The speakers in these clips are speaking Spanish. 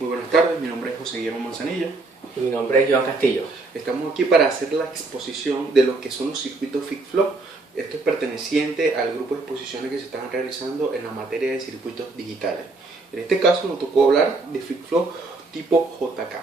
Muy buenas tardes, mi nombre es José Guillermo Manzanilla. Y mi nombre es Joan Castillo. Estamos aquí para hacer la exposición de lo que son los circuitos FIT-Flow. Esto es perteneciente al grupo de exposiciones que se están realizando en la materia de circuitos digitales. En este caso nos tocó hablar de FIT-Flow tipo JK.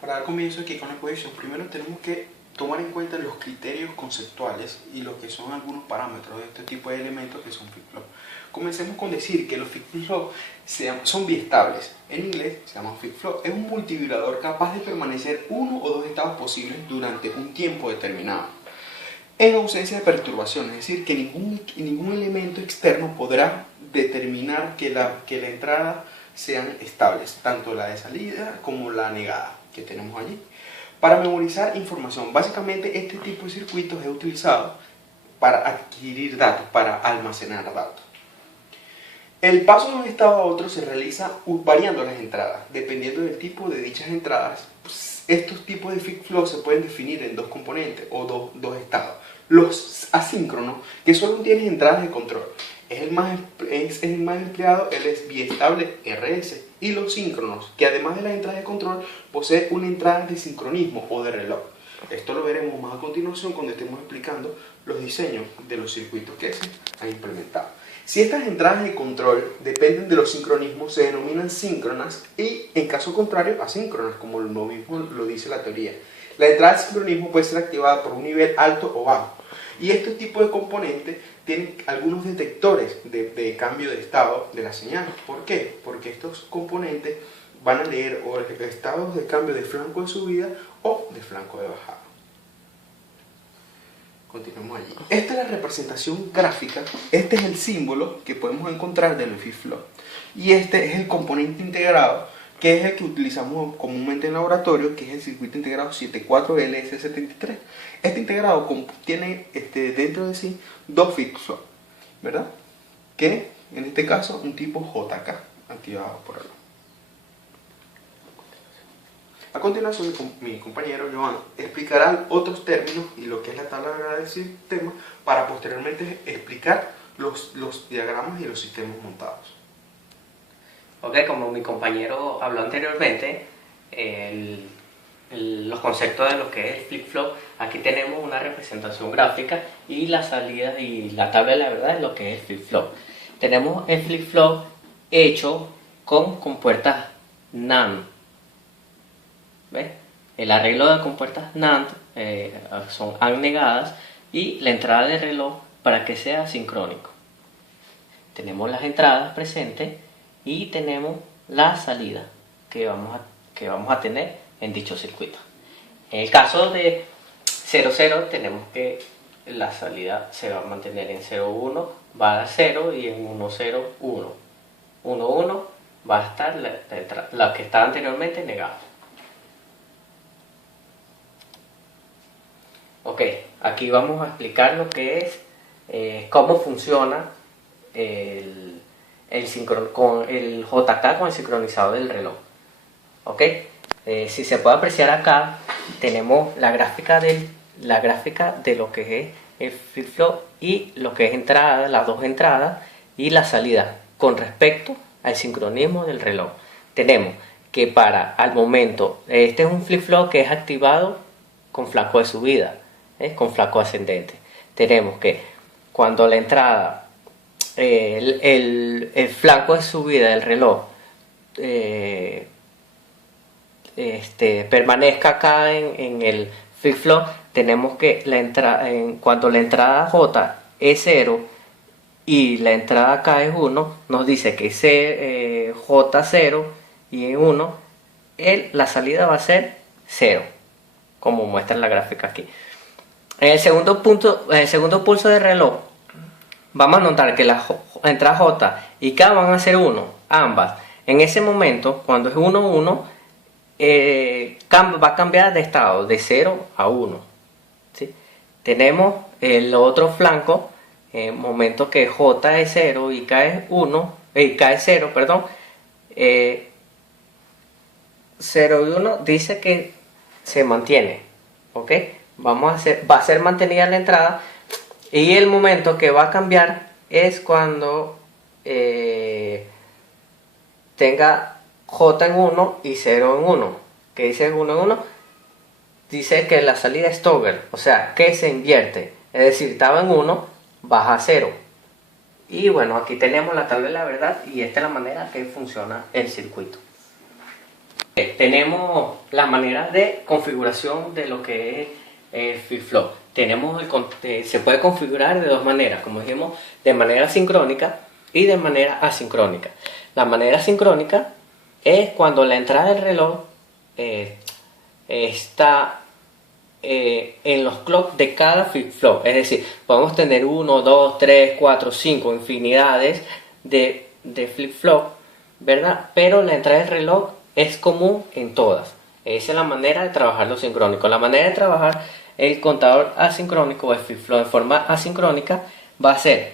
Para dar comienzo aquí con la exposición, primero tenemos que tomar en cuenta los criterios conceptuales y lo que son algunos parámetros de este tipo de elementos que son FIT-Flow. Comencemos con decir que los FIT-Flow son biestables. En inglés se llama FIT-Flow. Es un multivibrador capaz de permanecer uno o dos estados posibles durante un tiempo determinado, en ausencia de perturbación, es decir, que ningún elemento externo podrá determinar que la entrada sean estables, tanto la de salida como la negada que tenemos allí. Para memorizar información, básicamente este tipo de circuitos es utilizado para adquirir datos, para almacenar datos. El paso de un estado a otro se realiza variando las entradas. Dependiendo del tipo de dichas entradas, estos tipos de FIT-Flow se pueden definir en dos componentes o dos estados. Los asíncronos, que solo tienen entradas de control, es el más empleado, él es biestable RS. Y los síncronos, que además de las entradas de control, posee una entrada de sincronismo o de reloj. Esto lo veremos más a continuación cuando estemos explicando los diseños de los circuitos que se han implementado. Si estas entradas de control dependen de los sincronismos, se denominan síncronas y, en caso contrario, asíncronas, como lo mismo lo dice la teoría. La entrada de sincronismo puede ser activada por un nivel alto o bajo. Y este tipo de componentes tienen algunos detectores de cambio de estado de la señal. ¿Por qué? Porque estos componentes van a leer o estados de cambio de flanco de subida o de flanco de bajada. Continuemos allí. Esta es la representación gráfica, este es el símbolo que podemos encontrar del FIT-Flow. Y este es el componente integrado, que es el que utilizamos comúnmente en laboratorio, que es el circuito integrado 74LS73. Este integrado tiene dentro de sí dos FIT-Flow, ¿verdad? Que en este caso un tipo JK, activado por él. A continuación, mi compañero Joan explicará otros términos y lo que es la tabla del sistema para posteriormente explicar los diagramas y los sistemas montados. Ok, como mi compañero habló anteriormente, los conceptos de lo que es el FIT-Flow, aquí tenemos una representación gráfica y la salida y la tabla de la verdad es lo que es el FIT-Flow. Tenemos el FIT-Flow hecho con compuertas NAND. ¿Ves? El arreglo de compuertas NAND son AND negadas y la entrada de reloj para que sea sincrónico. Tenemos las entradas presentes y tenemos la salida que vamos a tener en dicho circuito. En el caso de 0,0 tenemos que la salida se va a mantener en 0,1, va a 0 y en 1,0, 1. 1,1 va a estar la que estaba anteriormente negada. Ok, aquí vamos a explicar lo que es cómo funciona el JK con el sincronizador del reloj. Ok, si se puede apreciar acá, tenemos la gráfica de lo que es el FIT-Flow y lo que es entrada, las dos entradas y la salida con respecto al sincronismo del reloj. Tenemos que al momento, este es un FIT-Flow que es activado con flanco de subida, con flanco ascendente. Tenemos que cuando la entrada, el flanco de subida del reloj permanezca acá en el FIT-Flow, tenemos que cuando la entrada J es 0 y la entrada acá es 1, nos dice que J 0 y en 1 la salida va a ser 0, como muestra la gráfica aquí. En el segundo pulso del reloj vamos a notar que la entrada J y K van a ser 1, ambas. En ese momento, cuando es 1, 1, va a cambiar de estado de 0 a 1. ¿Sí? Tenemos el otro flanco, en momento que J es 0 y K es 1, K es 0, perdón, 0 y 1 dice que se mantiene, ¿ok? Va a ser mantenida la entrada y el momento que va a cambiar es cuando tenga J en 1 y 0 en 1. ¿Qué dice 1 en 1? Dice que la salida es toggle, o sea, que se invierte. Es decir, estaba en 1, baja a 0. Y bueno, aquí tenemos la tabla de la verdad y esta es la manera que funciona el circuito. Tenemos la manera de configuración de lo que es el flip-flop. Se puede configurar de dos maneras, como dijimos, de manera sincrónica y de manera asincrónica. La manera sincrónica es cuando la entrada del reloj está en los clocks de cada flip-flop. Es decir, podemos tener 1, 2, 3, 4, 5, infinidades de flip-flop, ¿verdad? Pero la entrada del reloj es común en todas. Esa es la manera de trabajar lo sincrónico. La manera de trabajar el contador asincrónico o el flip-flop de forma asincrónica va a ser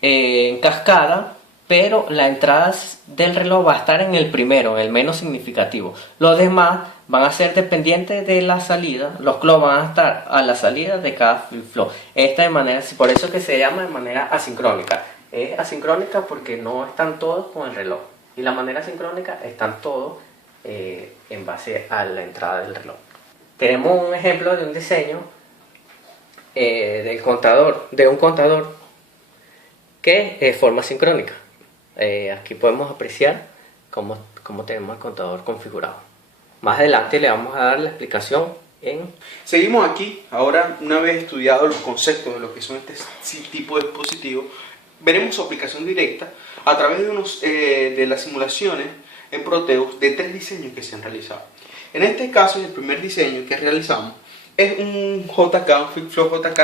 en cascada, pero la entrada del reloj va a estar en el primero, el menos significativo. Los demás van a ser dependientes de la salida. Los clocks van a estar a la salida de cada flip-flop. Esta de manera, por eso que se llama de manera asincrónica. Es asincrónica porque no están todos con el reloj. Y la manera sincrónica están todos en base a la entrada del reloj. Tenemos un ejemplo de un diseño de un contador que es forma sincrónica. Aquí podemos apreciar cómo tenemos el contador configurado. Más adelante le vamos a dar la explicación Seguimos aquí. Ahora, una vez estudiados los conceptos de lo que son este tipo de dispositivos, veremos su aplicación directa a través de las simulaciones en Proteus de 3 diseños que se han realizado. En este caso, el primer diseño que realizamos es un JK, un flip-flop JK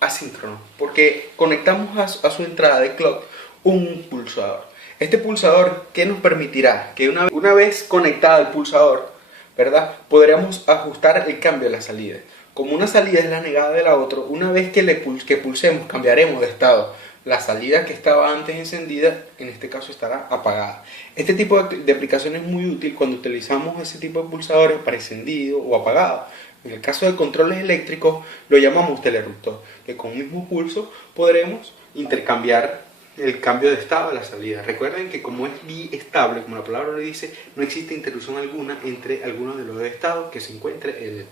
asíncrono, porque conectamos a su entrada de clock un pulsador. Este pulsador, ¿qué nos permitirá? Que una vez conectado el pulsador, ¿verdad?, podremos ajustar el cambio de la salida. Como una salida es la negada de la otra, una vez que pulsemos, cambiaremos de estado. La salida que estaba antes encendida, en este caso estará apagada. Este tipo de aplicación es muy útil cuando utilizamos ese tipo de pulsadores para encendido o apagado. En el caso de controles eléctricos lo llamamos teleruptor, que con un mismo pulso podremos intercambiar el cambio de estado de la salida. Recuerden que como es biestable, como la palabra lo dice, no existe interrupción alguna entre algunos de los dos estados que se encuentre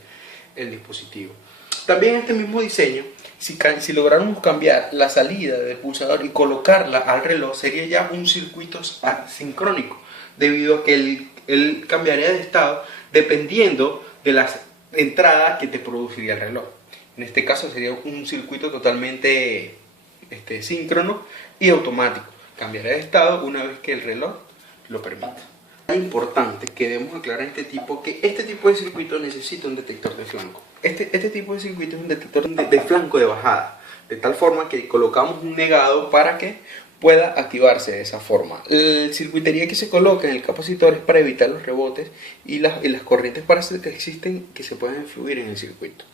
el dispositivo. También este mismo diseño, si lográramos cambiar la salida del pulsador y colocarla al reloj, sería ya un circuito asincrónico, debido a que él cambiaría de estado dependiendo de la entrada que te produciría el reloj. En este caso sería un circuito totalmente síncrono y automático. Cambiará de estado una vez que el reloj lo permita. Es importante que debemos aclarar que este tipo de circuito necesita un detector de flanco. Este tipo de circuito es un detector de flanco de bajada, de tal forma que colocamos un negado para que pueda activarse de esa forma. La circuitería que se coloca en el capacitor es para evitar los rebotes y las corrientes parasitas que existen que se pueden influir en el circuito,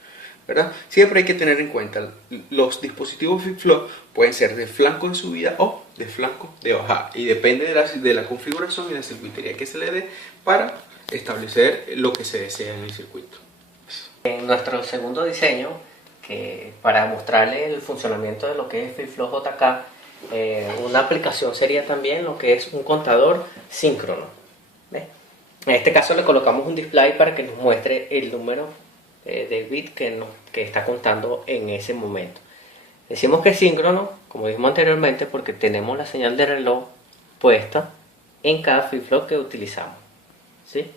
¿verdad? Siempre hay que tener en cuenta, los dispositivos flip-flop pueden ser de flanco de subida o de flanco de bajada, y depende de la configuración y la circuitería que se le dé para establecer lo que se desea en el circuito. En nuestro segundo diseño, que para mostrarle el funcionamiento de lo que es flip-flop JK, una aplicación sería también lo que es un contador síncrono. ¿Ves? En este caso le colocamos un display para que nos muestre el número de bit que está contando en ese momento. Decimos que es síncrono, como dijimos anteriormente, porque tenemos la señal de reloj puesta en cada flip-flop que utilizamos, ¿sí?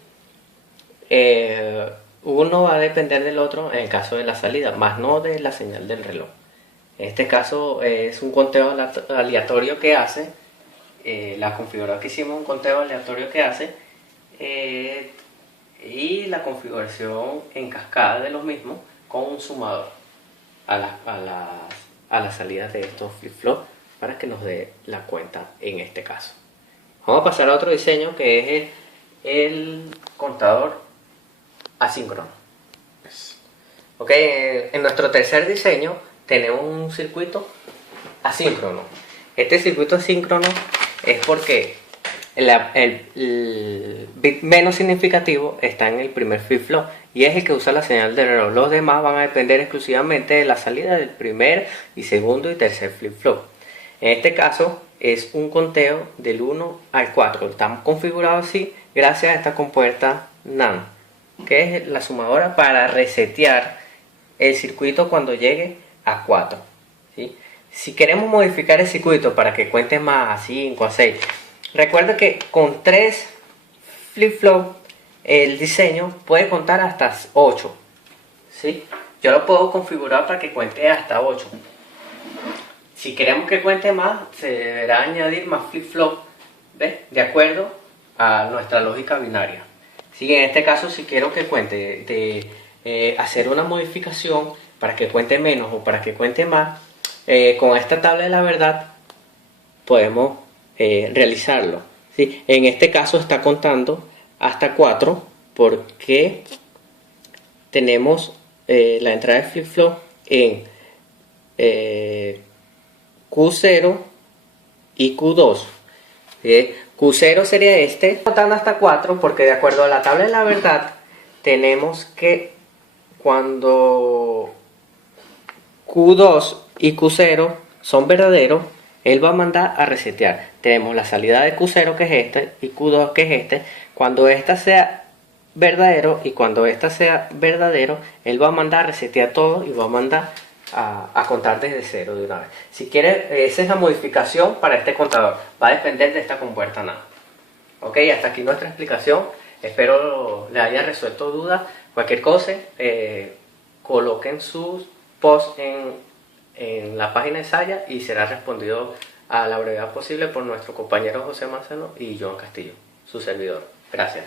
Uno va a depender del otro en el caso de la salida, más no de la señal del reloj. En este caso es un conteo aleatorio que hace, la configuración que hicimos, un conteo aleatorio que hace, y la configuración en cascada de los mismos con un sumador a las salidas de estos flip-flops para que nos dé la cuenta en este caso. Vamos a pasar a otro diseño que es el contador asíncrono. Ok, en nuestro tercer diseño tenemos un circuito asíncrono. Este circuito asíncrono es porque el bit menos significativo está en el primer flip-flop y es el que usa la señal de reloj. Los demás van a depender exclusivamente de la salida del primer y segundo y tercer flip-flop. En este caso es un conteo del 1 al 4. Estamos configurados así gracias a esta compuerta NAND, que es la sumadora para resetear el circuito cuando llegue a 4. ¿Sí? Si queremos modificar el circuito para que cuente más, a 5, a 6, recuerda que con 3 flip-flop el diseño puede contar hasta 8. ¿Sí? Yo lo puedo configurar para que cuente hasta 8. Si queremos que cuente más, se deberá añadir más flip-flop, de acuerdo a nuestra lógica binaria. ¿Sí? En este caso, si quiero que cuente, hacer una modificación para que cuente menos o para que cuente más, con esta tabla de la verdad podemos realizarlo. ¿Sí? En este caso está contando hasta 4 porque tenemos la entrada de flip-flop en Q0 y Q2. ¿Sí? Q0 sería este, contando hasta 4 porque de acuerdo a la tabla de la verdad tenemos que cuando Q2 y Q0 son verdaderos, él va a mandar a resetear. Tenemos la salida de Q0 que es este y Q2 que es este. Cuando esta sea verdadero y cuando esta sea verdadero, él va a mandar a resetear todo y va a mandar a contar desde 0 de una vez. Si quiere, esa es la modificación para este contador. Va a depender de esta compuerta NAND. Ok, hasta aquí nuestra explicación. Espero le haya resuelto dudas. Cualquier cosa, coloquen sus posts en la página de Saya y será respondido a la brevedad posible por nuestro compañero José Manzano y Joan Castillo, su servidor. Gracias.